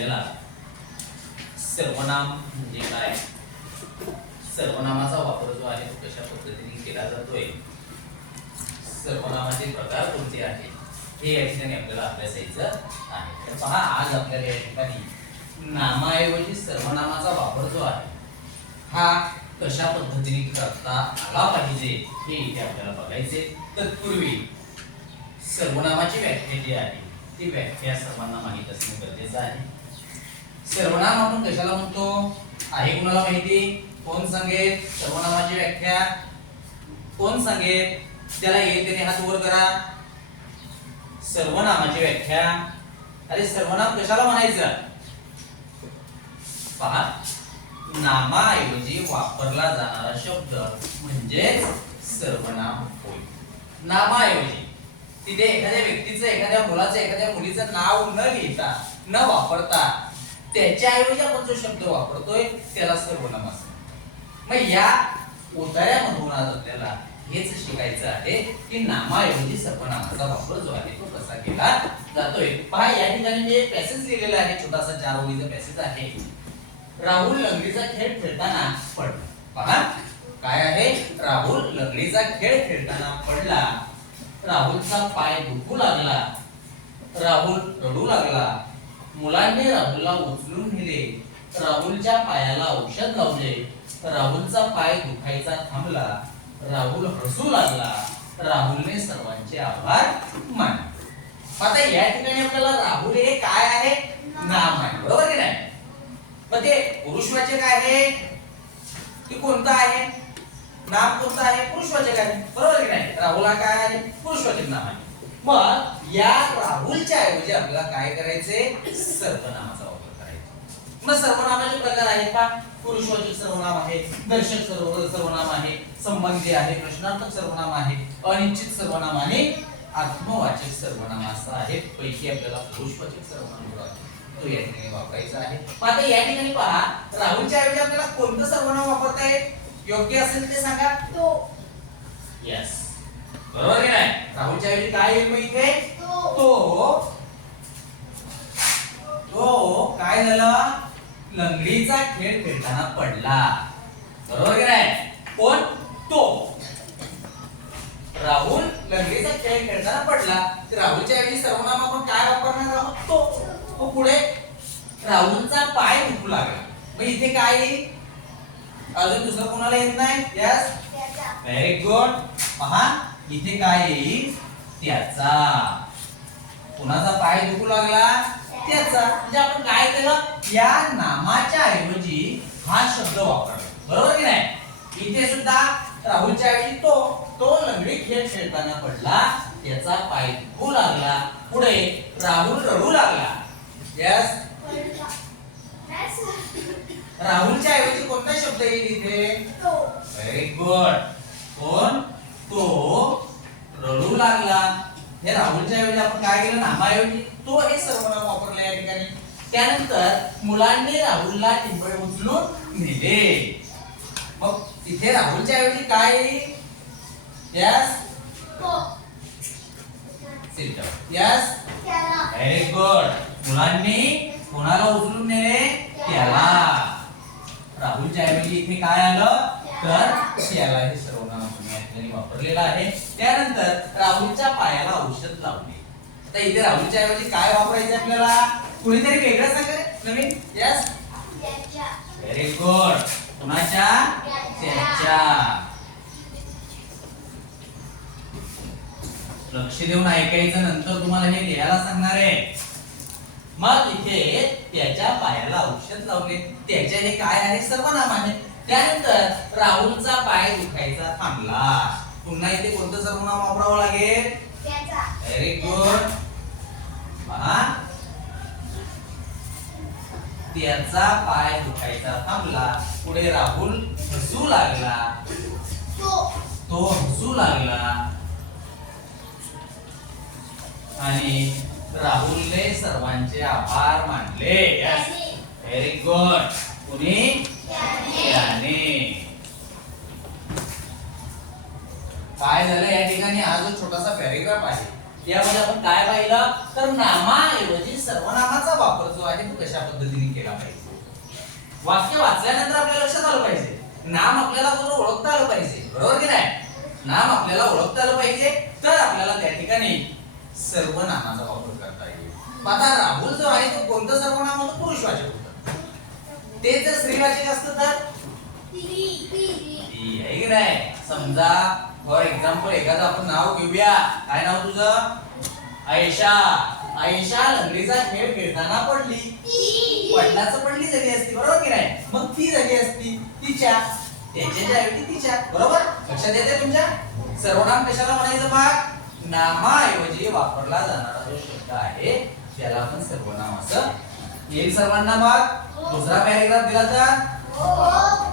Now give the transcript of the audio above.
आपल्याला सर्वनाम म्हणजे काय, सर्वनामाचा वापर जो आहे तो कशा पद्धतीने केला जातोय, सर्वनामाचे प्रकार कोणते आहेत हे या ठिकाणी आपल्याला अभ्यासायचं आहे. तर पहा, आज आपल्याला या ठिकाणी नामाऐवजी सर्वनामाचा वापर जो आहे हा कशा पद्धतीने करता आला पाहिजे हे इथे आपल्याला बघायचे. तत्पूर्वी सर्वनामाची व्याख्या जी आहे ती व्याख्या सर्वांना माहित असणे गरजेचं आहे. सर्वनाम आपण कशाला म्हणतो आहे कुणाला माहिती? कोण सांगेल सर्वनामाची व्याख्या? कोण सांगेल? त्याला येईल त्याने हात वर करा. सर्वनामाची व्याख्या. अरे सर्वनाम कशाला म्हणायचं? पहा, नामाऐवजी वापरला जाणारा शब्द म्हणजेच सर्वनाम होय. नामाऐवजी तिथे एखाद्या व्यक्तीचं, एखाद्या मुलाचं, एखाद्या मुलीचं नाव न लिहिता, न वापरता त्याच्याऐवजी आपण जो शब्द वापरतोय त्याला सर्वनाम असतं. मग या उतार्यामधून आज आपल्याला हेच शिकायचं आहे की नामाऐवजी सर्वनामाचा वापर जो आहे तो कसा केला जातोय. पहा, या ठिकाणी मी एक पॅसेज लिहिलेला आहे, छोटासा 4 ओळीचा पॅसेज आहे. राहुल लंगडीचा खेळ खेळताना पडला. पहा काय आहे? राहुल लंगडीचा खेळ खेळताना पडला. राहुलचा पाय दुखू लागला. राहुल रडू लागला. मुलांनी राहुलला उचलून नेले. राहुलच्या पायाला औषध लावले. राहुलचा पाय दुखायचा थांबला. राहुल हसू लागला. राहुलने सर्वांचे आभार मानले. आता या ठिकाणी आपल्याला राहुल हे काय आहे? नाम आहे, बरोबर की नाही? मग ते पुरुषवाचक आहे की कोणतं आहे? नाम कोणतं आहे? पुरुषवाचक आहे, बरोबर की नाही? राहुल हा काय आहे? पुरुषवाचक नाम आहे. मग या राहुलच्या ऐवजी आपल्याला काय करायचे? सर्वनामाचा वापर करायचा. मग सर्वनामाचे प्रकार आहेत का? पुरुषवाचक सर्वनाम आहे, दर्शक सर्वनाम आहे, संबंधी आहे, प्रश्नार्थक सर्वनाम आहे, अनिश्चित सर्वनाम आहे, आत्मवाचक सर्वनाम असं आहे. पैकी आपल्याला पुरुषवाचक सर्वनाम जो आहे तो या ठिकाणी वापरायचा आहे. आता या ठिकाणी पहा, राहुलच्या ऐवजी आपल्याला कोणतं सर्वनाम वापरता येईल? योग्य असेल ते सांगा. तो. यस, बरोबर की नाही? राहुलच्या ऐवजी काय येईल मग इथे? तो. तो काय झालं? लंगडीचा खेळ खेळताना पडला. बरोबर की नाही? कोण? तो. राहुल लंगडीचा खेळ खेळताना पडला. राहुलच्या ऐवजी सर्वनाम आपण काय वापरणार आहोत? तो. मग पुढे राहुलचा पाय दुखू लागला. मग इथे काय येईल? अजून दुसरं कोणाला येत नाही? Yes, very good. पहा इथे काय येईल? त्याचा. कुणाचा पाय दुखू लागला? त्याचा. म्हणजे आपण काय केलं? या नामाच्या ऐवजी हा शब्द वापरला, बरोबर की नाही? इथे सुद्धा राहुलच्या ऐवजी तो लंगडी खेळ खेळताना पडला. त्याचा पाय दुखू लागला. पुढे राहुल रडू लागला. यस, राहुलच्या ऐवजी कोणता शब्द येईल इथे? तो. Very good. कोण? तो रडू लागला. हे राहुलच्या ऐवजी आपण काय केलं? नामाऐवजी तो हे सर्वनाम वापरले या ठिकाणी. त्यानंतर मुलांनी राहुलला टिंबळ उचलून नेले. मग इथे राहुलच्या ऐवजी काय येईल? Yes, yes, very good. मुलांनी कोणाला उचलून नेले? त्याला. राहुलच्या ऐवजी इथे काय आलं? तर त्याला हे सर्वनाम आपण या ठिकाणी वापरलेलं आहे. त्यानंतर राहुलच्या पायाला औषध लावले. आता इथे राहुलच्या ऐवजी काय वापरायचं आपल्याला? कुणीतरी वेगळं सांगा नवीन. Yes, very good. कुणाच्या? त्याच्या. लक्ष देऊन ऐकायचं, नंतर तुम्हाला हे लिहायला सांगणार आहे. मग इथे त्याच्या पायाला औषध लावले. त्याच्या हे काय आहे? सर्वनाम आहे. त्यानंतर राहुलचा पाय दुखायचा थांबला. पुन्हा इथे कोणतं सर्वनाम वापरावं लागेल? त्याचा. Very good. पहा, त्याचा पाय दुखायचा थांबला. पुढे राहुल हसू लागला. तो हसू लागला. आणि राहुलने सर्वांचे आभार मानले. Yes, very good. कुणी? त्याने. काय झालं या ठिकाणी? हा जो छोटासा पॅरेग्राफ आहे यामध्ये आपण काय पाहिलं तर नामाऐवजी सर्वनामाचा वापर जो आहे तो कशा पद्धतीने केला पाहिजे. वाक्य वाचल्यानंतर आपल्या लक्षात आलं पाहिजे नाम आपल्याला बरोबर ओळखता आलं पाहिजे, बरोबर की नाही. नाम आपल्याला ओळखता आलं पाहिजे तर आपल्याला त्या ठिकाणी सर्वनामाचा वापर करता येईल. आता राहुल जो आहे तो कोणतं सर्वनाम होतं, पुरुषवाचक होतं. ते जर स्त्रीवाचक असतं तर ती आहे की नाही. समजा फॉर एक्झाम्पल एखादं आपण नाव घेऊया, काय नाव तुझं, आयशा. आयशा लंगडीचा खेळ खेळताना पडली. पडल्याचं पडली झाली असती, बरोबर की नाही. मग ती झाली असती तिच्या, त्याच्या ऐवजी तिच्या, बरोबर. लक्षात येते तुमच्या. सर्वनाम कशाला म्हणायचं मग, नामाऐवजी वापरला जाणारा जो शब्द आहे त्याला आपण सर्वनाम असं येईल सर्वांना. मग दुसरा पॅराग्राफ दिला तर